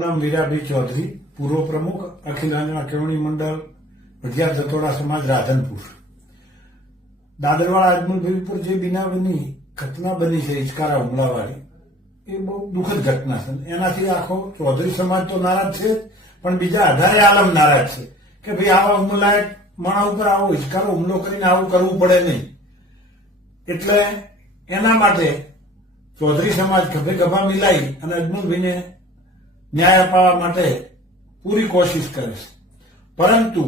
નામ વીરાભાઈ ચૌધરી, પૂર્વ પ્રમુખ અખિલ કેળવણી મંડળ ભજીયા જતોડા સમાજ રાધનપુર. દાદરવાળા અજમલભાઈ ઉપર જે બનાવની ઘટના બની છે હિચકારા હુમલાવાળી, એ બહુ દુઃખદ ઘટના છે. એનાથી આખો ચૌધરી સમાજ તો નારાજ છે, પણ બીજા અઢારે આલમ નારાજ છે કે ભાઈ આવા હુમલાયક માણસ ઉપર આવો હિચકારો હુમલો કરીને આવું કરવું પડે નહીં. એટલે એના માટે ચૌધરી સમાજ ખભે ખભા મિલાઈ અને અજમલભાઈને ન્યાય અપાવવા માટે પૂરી કોશિશ કરે છે. પરંતુ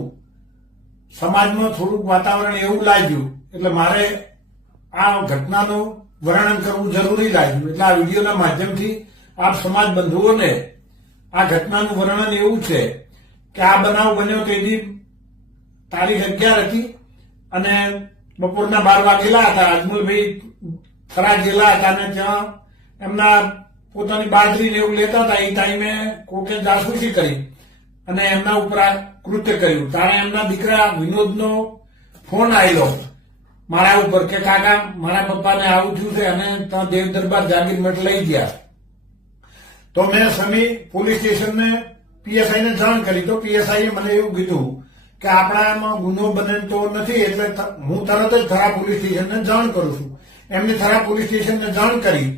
સમાજમાં થોડુંક વાતાવરણ એવું લાગ્યું એટલે મારે આ ઘટનાનું વર્ણન કરવું જરૂરી લાગ્યું. એટલે આ વિડીયોના માધ્યમથી આપ સમાજ બંધુઓને આ ઘટનાનું વર્ણન એવું છે કે આ બનાવ બન્યો તેથી તારીખ 11 હતી અને બપોરના 12 વાગેલા હતા. અજમલભાઈ થરાદ ગયેલા હતા અને ત્યાં એમના પોતાની બાજરી ને એવું લેતા હતા. એ ટાઈમે કોકે જાસૂસી કરી અને એમના ઉપર આ કૃત્ય કર્યું. તારે એમના દીકરા વિનોદનો ફોન આવેલો મારા ઉપર કે કાકા મારા પપ્પાને આવું થયું છે અને ત્યાં દેવ દરબાર જાગીરમઠ લઈ ગયા. તો મેં સમી પોલીસ સ્ટેશનને પીએસઆઈ ને જાણ કરી. તો પીએસઆઈએ મને એવું કીધું કે આપણામાં ગુનો બને તો નથી, એટલે હું તરત જ થરા પોલીસ સ્ટેશનને જાણ કરું છું. એમને થરા પોલીસ સ્ટેશનને જાણ કરી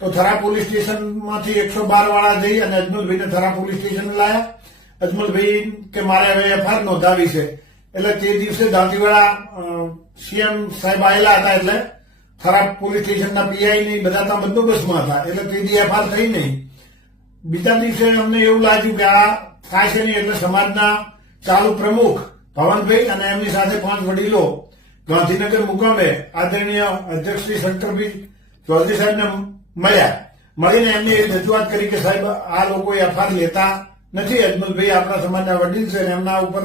તો થરા પોલીસ સ્ટેશનમાંથી 112 વાળા જઈ અને અજમલભાઈને થરા પોલીસ સ્ટેશન લાયા. અજમલભાઈ કે મારે હવે એફઆઈઆર નોંધાવી છે. એટલે તે દિવસે દાંતીવાડા સીએમ સાહેબ આવેલા હતા, એટલે થરા પોલીસ સ્ટેશનના પીઆઈ ની બધા ત્યાં બંદોબસ્તમાં હતા. એટલે તે દી એફઆઈઆર થઈ નહીં. બીજા દિવસે અમને એવું લાગ્યું કે આ થાય છે નહીં, એટલે સમાજના ચાલુ પ્રમુખ ભવનભાઈ અને એમની સાથે 5 વડીલો ગાંધીનગર મુકામે આદરણીય અધ્યક્ષ શ્રી શંકરભાઈ ચૌધરી સાહેબને મળ્યા. મળીને એમને રજૂઆત કરી કે સાહેબ આ લોકો એફઆઈઆર લેતા નથી. અજમલભાઈ આપણા સમાજના વડીલ છે અને એમના ઉપર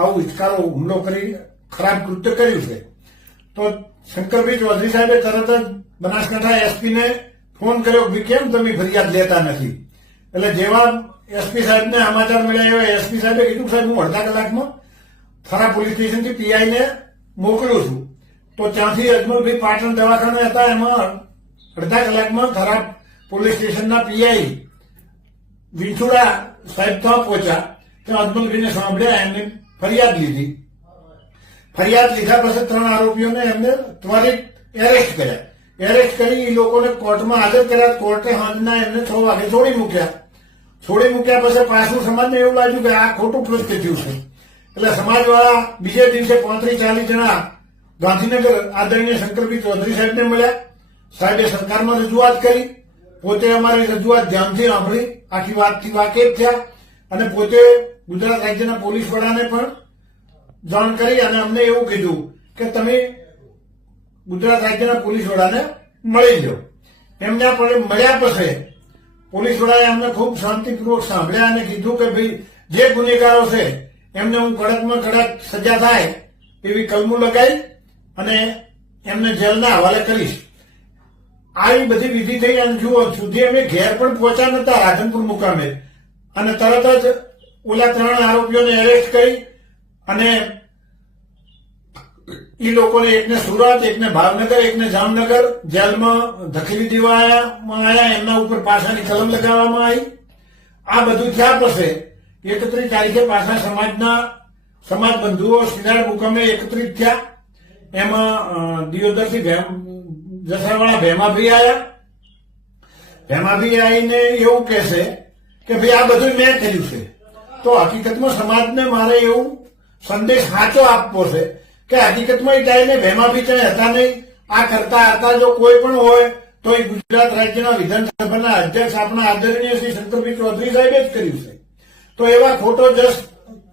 આવું હિચકારો હુમલો કરી ખરાબ કૃત્ય કર્યું છે. તો શંકરભાઈ ચૌધરી સાહેબે તરત જ બનાસકાંઠા એસપી ને ફોન કર્યો કે કેમ તમે ફરિયાદ લેતા નથી. એટલે જેવા એસપી સાહેબને સમાચાર મળ્યા એવા એસપી સાહેબે કીધું સાહેબ હું અડધા કલાકમાં થરા પોલીસ સ્ટેશનથી પીઆઈ ને મોકલું છું. તો ત્યાંથી અજમલભાઈ પાટણ દવાખાને હતા, એમાં અડધા કલાકમાં થરા પોલીસ સ્ટેશનના પીઆઈ વિંછુડા સાહેબ ત્યાં પહોંચ્યા. ત્યાં અજમલભાઈને સાંભળ્યા, એમને ફરિયાદ લીધી. ફરિયાદ લીધા પછી 3 આરોપીઓને એમને ત્વરિત એરેસ્ટ કર્યા. એરેસ્ટ કરી એ લોકોને કોર્ટમાં હાજર કર્યા. કોર્ટે સાંજના એમને 6 વાગે છોડી મૂક્યા. છોડી મૂક્યા પછી પાછું સમાજને એવું લાગ્યું કે આ ખોટું કૃત્ય થયું છે. એટલે સમાજવાળા બીજે દિવસે 35-40 જણા ગાંધીનગર આદરણીય શંકરભાઈ ચૌધરી સાહેબને મળ્યા. સાહેબે સરકારમાં રજૂઆત કરી. પોતે અમારી રજૂઆત ધ્યાનથી સાંભળી, આખી વાતથી વાકેફ થયા અને પોતે ગુજરાત રાજ્યના પોલીસ વડાને પણ જાણ કરી અને અમને એવું કીધું કે તમે ગુજરાત રાજ્યના પોલીસ વડાને મળી લો. એમને પણ મળ્યા પછી પોલીસ વડાએ અમને ખૂબ શાંતિપૂર્વક સાંભળ્યા અને કીધું કે ભાઈ જે ગુનેગારો છે એમને હું કડકમાં કડક સજા થાય એવી કલમો લગાવી અને એમને જેલના હવાલે કરીશ. આવી બધી વિધિ થઈ અને જુઓ સુધી અમે ઘેર પણ પહોંચ્યા નતા રાધનપુર મુકામે અને તરત જ ઓલા 3 આરોપીઓને એરેસ્ટ કરી અને એ લોકોને એકને સુરત, એકને ભાવનગર, એકને જામનગર જેલમાં ધકેલી દેવામાં આવ્યા. એમના ઉપર પાસાની કલમ લગાવવામાં આવી. આ બધું થયા પછી 31 તારીખે પાછા સમાજ બંધુઓ સિનાડ મુકામે એકત્રિત થયા. એમાં દિયોદરથી જસાવાળા ભેમાભાઈ આવ્યા. ભેમાભાઈ આવીને એવું કહેશે કે ભાઈ આ બધું મેં કર્યું છે. તો હકીકતમાં સમાજને મારે એવું સંદેશ સાચો આપવો છે કે હકીકતમાં એ ટાઈમે ભેમાભાઈ ત્યાં હતા નહીં. આ કરતા હતા જો કોઈ પણ હોય તો એ ગુજરાત રાજ્યના વિધાનસભાના અધ્યક્ષ આપણા આદરણીય શ્રી શંકરભાઈ ચૌધરી સાહેબે જ કર્યું છે. તો એવા ખોટો જસ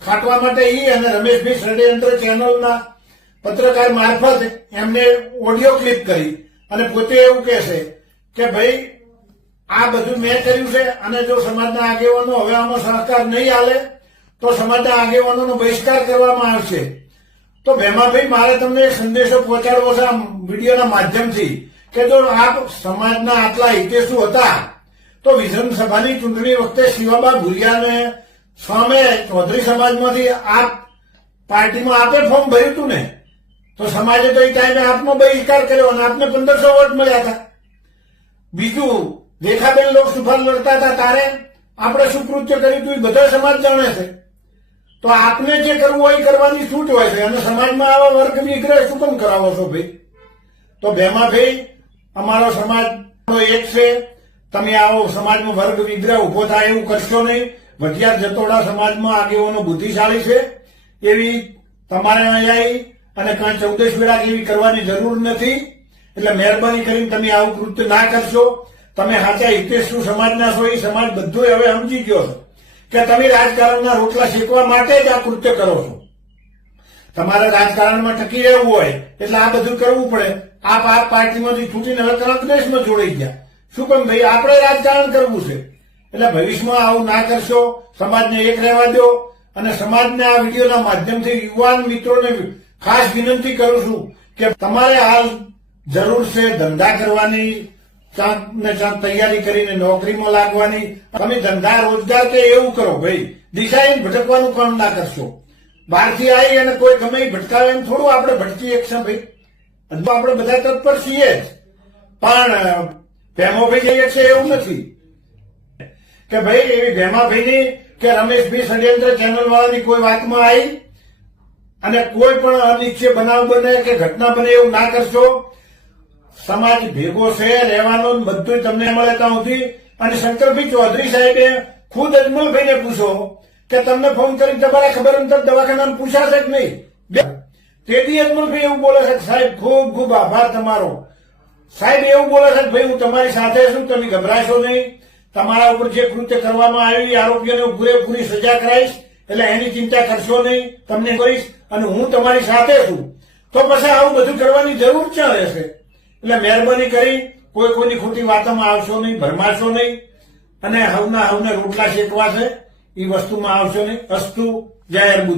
ખાટવા માટે એ અને રમેશભાઈ ષડયંત્ર ચેનલના પત્રકાર મારફત એમને ઓડિયો ક્લિપ કરી અને પોતે એવું કહેશે કે ભાઈ આ બધું મેં કર્યું છે અને જો સમાજના આગેવાનો હવે આમાં સહકાર નહીં આલે તો સમાજના આગેવાનોનો બહિષ્કાર કરવામાં આવશે. તો ભેમાભાઈ મારે તમને એક સંદેશો પહોંચાડવો છે આ વિડીયોના માધ્યમથી કે જો આપ સમાજના આટલા હિતેશુ હતા તો વિધાનસભાની ચૂંટણી વખતે શિવાબા ભુરિયાને સામે ચૌધરી સમાજમાંથી આપ પાર્ટીમાં આપે ફોર્મ ભર્યું હતું ને, તો સમાજે તો એ ટાઈમે આપનો બહિષ્કાર કર્યો અને આપને 1500 વોટ મળ્યા હતા. બીજું રેખાબેન લોકસભા લડતા હતા તારે આપણે શું કૃત્ય કર્યું હતું એ બધા સમાજ જાણે છે. તો આપને જે કરવું હોય એ કરવાની છૂટ હોય છે, અને સમાજમાં આવા વર્ગ વિગ્રહ શું કેમ કરાવો છો ભાઈ? તો ભેમાભાઈ, અમારો સમાજ એક છે, તમે આવો સમાજમાં વર્ગ વિગ્રહ ઉભો થાય એવું કરશો નહીં. વઢિયાર જતોડા સમાજમાં આગેવાનો બુદ્ધિશાળી છે, એવી તમારે અહીંયા અને કાંઈ 14 વેળા જેવી કરવાની જરૂર નથી. એટલે મહેરબાની કરીને તમે આવું કૃત્ય ના કરશો. તમે સાચા હિતેશુ સમાજના છો, એ સમાજ બધું હવે સમજી ગયો છે કે તમે રાજકારણના રોટલા શેકવા માટે જ આ કૃત્ય કરો છો. તમારે રાજકારણમાં ટકી રહેવું હોય એટલે આ બધું કરવું પડે. આપ આ પાર્ટીમાંથી છૂટીને હવે કોંગ્રેસમાં જોડાઈ ગયા. શું કેમ ભાઈ? આપણે રાજકારણ કરવું છે, એટલે ભવિષ્યમાં આવું ના કરશો. સમાજને એક રહેવા દો. અને સમાજને આ વિડીયોના માધ્યમથી યુવાન મિત્રોને ખાસ વિનંતી કરું છું કે તમારે હાલ જરૂર છે ધંધા કરવાની, ચાંદ ને ચાંદ તૈયારી કરીને નોકરીમાં લાગવાની. તમે ધંધા રોજગાર કે એવું કરો ભાઈ, દિશાહીન ભટકવાનું કામ ના કરશો. બહારથી આવી અને કોઈ ગમે એ ભટકાવે એમ થોડું આપણે ભટકી શકશે ભાઈ. આપણે બધા તત્પર છીએ જ, પણ ભેમાભાઈ જઈએ છે એવું નથી કે ભાઈ એવી ભેમાભાઈની કે રમેશભાઈ ષડયંત્ર ચેનલ વાળાની કોઈ વાતમાં આવી અને કોઈ પણ અનિચ્છનીય બનાવ બને કે ઘટના બને એવું ના કરશો. સમાજ ભેગો છે, રહેવાનો બધું તમને મળે ત્યાં સુધી. અને શંકરભાઈ ચૌધરી સાહેબે ખુદ અજમલભાઈને પૂછો કે તમને ફોન કરી તમારે ખબર અંતર દવાખાનામાં પૂછાશે કે નહીં. તેથી અજમલભાઈ એવું બોલે છે કે સાહેબ ખૂબ ખૂબ આભાર તમારો. સાહેબ એવું બોલે છે કે ભાઈ હું તમારી સાથે છું, તમે ગભરાશો નહીં. તમારા ઉપર જે કૃત્ય કરવામાં આવ્યું એ આરોપીઓને પૂરેપૂરી સજા કરાઈશ, એટલે એની ચિંતા કરશો નહીં. તમને કરીશ અને હું તમારી સાથે છું. તો પછી આવું બધું કરવાની જરૂર ક્યાં રહેશે? એટલે મહેરબાની કરી કોઈ કોઈની ખોટી વાતોમાં આવશો નહીં, ભરમાશો નહીં. અને હવને રોટલા શેકવા છે એ વસ્તુમાં આવશો નહીં. અસ્તુ જય અર્બુદ.